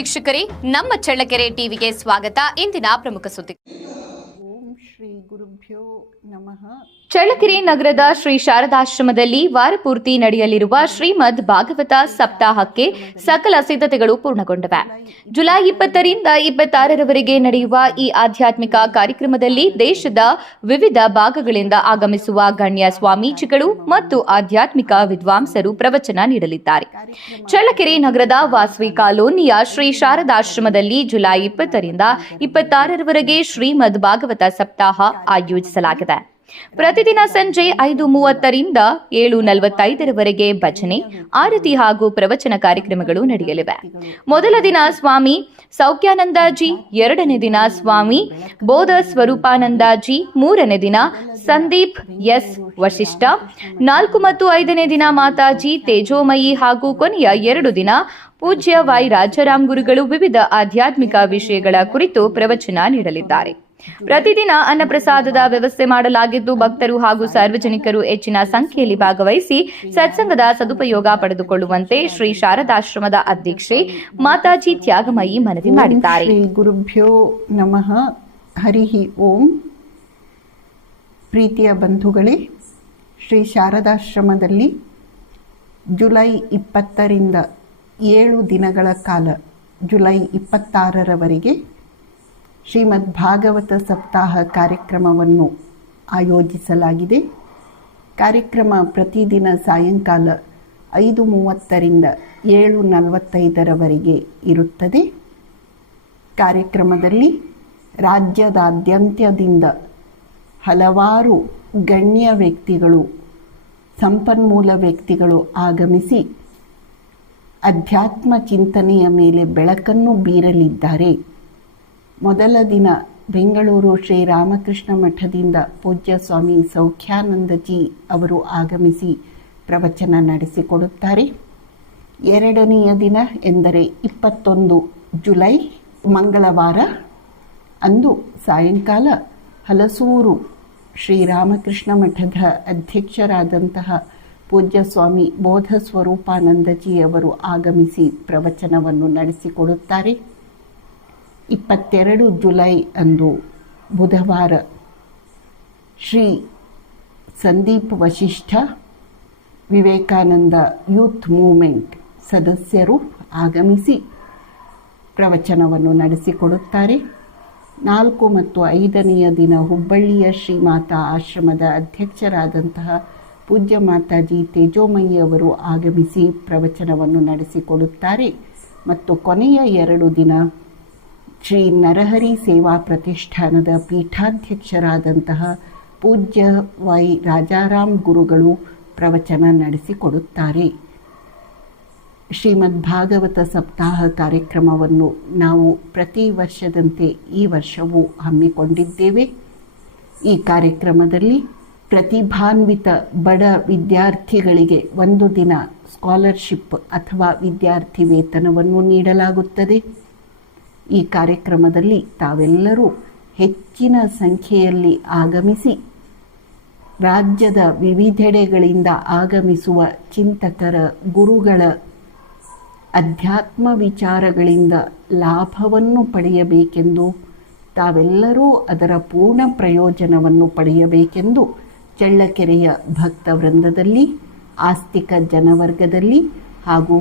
ವೀಕ್ಷಕರೇ, ನಮ್ಮ ಚಳ್ಳಕೆರೆ ಟಿವಿಗೆ ಸ್ವಾಗತ. ಇಂದಿನ ಪ್ರಮುಖ ಸುದ್ದಿ. ಓಂ ಶ್ರೀ ಗುರುಭ್ಯೋ ನಮಃ. ಚಳ್ಳಕೆರೆ ನಗರದ ಶ್ರೀ ಶಾರದಾಶ್ರಮದಲ್ಲಿ ವಾರಪೂರ್ತಿ ನಡೆಯಲಿರುವ ಶ್ರೀಮದ್ ಭಾಗವತ ಸಪ್ತಾಹಕ್ಕೆ ಸಕಲ ಸಿದ್ಧತೆಗಳು ಪೂರ್ಣಗೊಂಡಿವೆ. ಜುಲೈ 20ರಿಂದ 26ರವರೆಗೆ ನಡೆಯುವ ಈ ಆಧ್ಯಾತ್ಮಿಕ ಕಾರ್ಯಕ್ರಮದಲ್ಲಿ ದೇಶದ ವಿವಿಧ ಭಾಗಗಳಿಂದ ಆಗಮಿಸುವ ಗಣ್ಯ ಸ್ವಾಮೀಜಿಗಳು ಮತ್ತು ಆಧ್ಯಾತ್ಮಿಕ ವಿದ್ವಾಂಸರು ಪ್ರವಚನ ನೀಡಲಿದ್ದಾರೆ. ಚಳ್ಳಕೆರೆ ನಗರದ ವಾಸವಿ ಕಾಲೋನಿಯ ಶ್ರೀ ಶಾರದಾಶ್ರಮದಲ್ಲಿ ಜುಲೈ 20ರಿಂದ 26ರವರೆಗೆ ಶ್ರೀಮದ್ ಭಾಗವತ ಸಪ್ತಾಹ ಆಯೋಜಿಸಲಾಗಿದೆ. ಪ್ರತಿದಿನ ಸಂಜೆ 5:30ರಿಂದ 7:45ರವರೆಗೆ ಭಜನೆ, ಆರತಿ ಹಾಗೂ ಪ್ರವಚನ ಕಾರ್ಯಕ್ರಮಗಳು ನಡೆಯಲಿವೆ. ಮೊದಲ ದಿನ ಸ್ವಾಮಿ ಸೌಖ್ಯಾನಂದಜಿ, ಎರಡನೇ ದಿನ ಸ್ವಾಮಿ ಬೋಧ ಸ್ವರೂಪಾನಂದಜಿ, ಮೂರನೇ ದಿನ ಸಂದೀಪ್ ಎಸ್ ವಶಿಷ್ಠ, 4 ಮತ್ತು 5ನೇ ದಿನ ಮಾತಾಜಿ ತೇಜೋಮಯಿ ಹಾಗೂ ಕೊನೆಯ 2 ದಿನ ಪೂಜ್ಯ ವೈ ರಾಜಾರಾಮ್ ಗುರುಗಳು ವಿವಿಧ ಆಧ್ಯಾತ್ಮಿಕ ವಿಷಯಗಳ ಕುರಿತು ಪ್ರವಚನ ನೀಡಲಿದ್ದಾರೆ. ಪ್ರತಿದಿನ ಅನ್ನಪ್ರಸಾದದ ವ್ಯವಸ್ಥೆ ಮಾಡಲಾಗಿದ್ದು, ಭಕ್ತರು ಹಾಗೂ ಸಾರ್ವಜನಿಕರು ಹೆಚ್ಚಿನ ಸಂಖ್ಯೆಯಲ್ಲಿ ಭಾಗವಹಿಸಿ ಸತ್ಸಂಗದ ಸದುಪಯೋಗ ಪಡೆದುಕೊಳ್ಳುವಂತೆ ಶ್ರೀ ಶಾರದಾಶ್ರಮದ ಅಧ್ಯಕ್ಷೆ ಮಾತಾಜಿ ತ್ಯಾಗಮಯಿ ಮನವಿ ಮಾಡಿದ್ದಾರೆ. ಶ್ರೀ ಗುರುಭ್ಯೋ ನಮಃ. ಹರಿ ಓಂ. ಪ್ರೀತಿಯ ಬಂಧುಗಳೇ, ಶ್ರೀ ಶಾರದಾಶ್ರಮದಲ್ಲಿ ಜುಲೈ 20ರಿಂದ 7 ದಿನಗಳ ಕಾಲ, ಜುಲೈ 26ರವರೆಗೆ ಶ್ರೀಮದ್ ಭಾಗವತ ಸಪ್ತಾಹ ಕಾರ್ಯಕ್ರಮವನ್ನು ಆಯೋಜಿಸಲಾಗಿದೆ. ಕಾರ್ಯಕ್ರಮ ಪ್ರತಿದಿನ ಸಾಯಂಕಾಲ 5:30ರಿಂದ 7:45ರವರೆಗೆ ಇರುತ್ತದೆ. ಕಾರ್ಯಕ್ರಮದಲ್ಲಿ ರಾಜ್ಯದಾದ್ಯಂತದಿಂದ ಹಲವಾರು ಗಣ್ಯ ವ್ಯಕ್ತಿಗಳು, ಸಂಪನ್ಮೂಲ ವ್ಯಕ್ತಿಗಳು ಆಗಮಿಸಿ ಅಧ್ಯಾತ್ಮ ಚಿಂತನೆಯ ಮೇಲೆ ಬೆಳಕನ್ನು ಬೀರಲಿದ್ದಾರೆ. ಮೊದಲ ದಿನ ಬೆಂಗಳೂರು ಶ್ರೀ ರಾಮಕೃಷ್ಣ ಮಠದಿಂದ ಪೂಜ್ಯ ಸ್ವಾಮಿ ಸೌಖ್ಯಾನಂದಜಿ ಅವರು ಆಗಮಿಸಿ ಪ್ರವಚನ ನಡೆಸಿಕೊಡುತ್ತಾರೆ. ಎರಡನೆಯ ದಿನ ಎಂದರೆ 21 ಜುಲೈ ಮಂಗಳವಾರ ಅಂದು ಸಾಯಂಕಾಲ ಹಲಸೂರು ಶ್ರೀರಾಮಕೃಷ್ಣ ಮಠದ ಅಧ್ಯಕ್ಷರಾದಂತಹ ಪೂಜ್ಯ ಸ್ವಾಮಿ ಬೋಧ ಸ್ವರೂಪಾನಂದಜಿ ಅವರು ಆಗಮಿಸಿ ಪ್ರವಚನವನ್ನು ನಡೆಸಿಕೊಡುತ್ತಾರೆ. 22 ಜುಲೈ ಅಂದು ಬುಧವಾರ ಶ್ರೀ ಸಂದೀಪ್ ವಶಿಷ್ಠ ವಿವೇಕಾನಂದ ಯೂತ್ ಮೂವ್ಮೆಂಟ್ ಸದಸ್ಯರು ಆಗಮಿಸಿ ಪ್ರವಚನವನ್ನು ನಡೆಸಿಕೊಡುತ್ತಾರೆ. 4 ಮತ್ತು 5ನೆಯ ದಿನ ಹುಬ್ಬಳ್ಳಿಯ ಶ್ರೀಮಾತಾ ಆಶ್ರಮದ ಅಧ್ಯಕ್ಷರಾದಂತಹ ಪೂಜ್ಯ ಮಾತಾಜಿ ತೇಜೋಮಯಿ ಅವರು ಆಗಮಿಸಿ ಪ್ರವಚನವನ್ನು ನಡೆಸಿಕೊಡುತ್ತಾರೆ. ಮತ್ತು ಕೊನೆಯ 2 ದಿನ ಶ್ರೀ ನರಹರಿ ಸೇವಾ ಪ್ರತಿಷ್ಠಾನದ ಪೀಠಾಧ್ಯಕ್ಷರಾದಂತಹ ಪೂಜ್ಯ ವೈ ರಾಜಾರಾಮ್ ಗುರುಗಳು ಪ್ರವಚನ ನಡೆಸಿಕೊಡುತ್ತಾರೆ. ಶ್ರೀಮದ್ ಭಾಗವತ ಸಪ್ತಾಹ ಕಾರ್ಯಕ್ರಮವನ್ನು ನಾವು ಪ್ರತಿ ವರ್ಷದಂತೆ ಈ ವರ್ಷವೂ ಹಮ್ಮಿಕೊಂಡಿದ್ದೇವೆ. ಈ ಕಾರ್ಯಕ್ರಮದಲ್ಲಿ ಪ್ರತಿಭಾನ್ವಿತ ಬಡ ವಿದ್ಯಾರ್ಥಿಗಳಿಗೆ 1 ದಿನ ಸ್ಕಾಲರ್ಶಿಪ್ ಅಥವಾ ವಿದ್ಯಾರ್ಥಿ ವೇತನವನ್ನು ನೀಡಲಾಗುತ್ತದೆ. ಈ ಕಾರ್ಯಕ್ರಮದಲ್ಲಿ ತಾವೆಲ್ಲರೂ ಹೆಚ್ಚಿನ ಸಂಖ್ಯೆಯಲ್ಲಿ ಆಗಮಿಸಿ ರಾಜ್ಯದ ವಿವಿಧೆಡೆಗಳಿಂದ ಆಗಮಿಸುವ ಚಿಂತಕರ, ಗುರುಗಳ ಅಧ್ಯಾತ್ಮ ವಿಚಾರಗಳಿಂದ ಲಾಭವನ್ನು ಪಡೆಯಬೇಕೆಂದು, ತಾವೆಲ್ಲರೂ ಅದರ ಪೂರ್ಣ ಪ್ರಯೋಜನವನ್ನು ಪಡೆಯಬೇಕೆಂದು ಚಳ್ಳಕೆರೆಯ ಭಕ್ತವೃಂದದಲ್ಲಿ, ಆಸ್ತಿಕ ಜನವರ್ಗದಲ್ಲಿ ಹಾಗೂ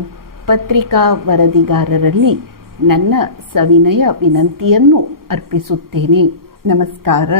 ಪತ್ರಿಕಾ ವರದಿಗಾರರಲ್ಲಿ ನನ್ನ ಸವಿನಯ ವಿನಂತಿಯನ್ನು ಅರ್ಪಿಸುತ್ತೇನೆ. ನಮಸ್ಕಾರ.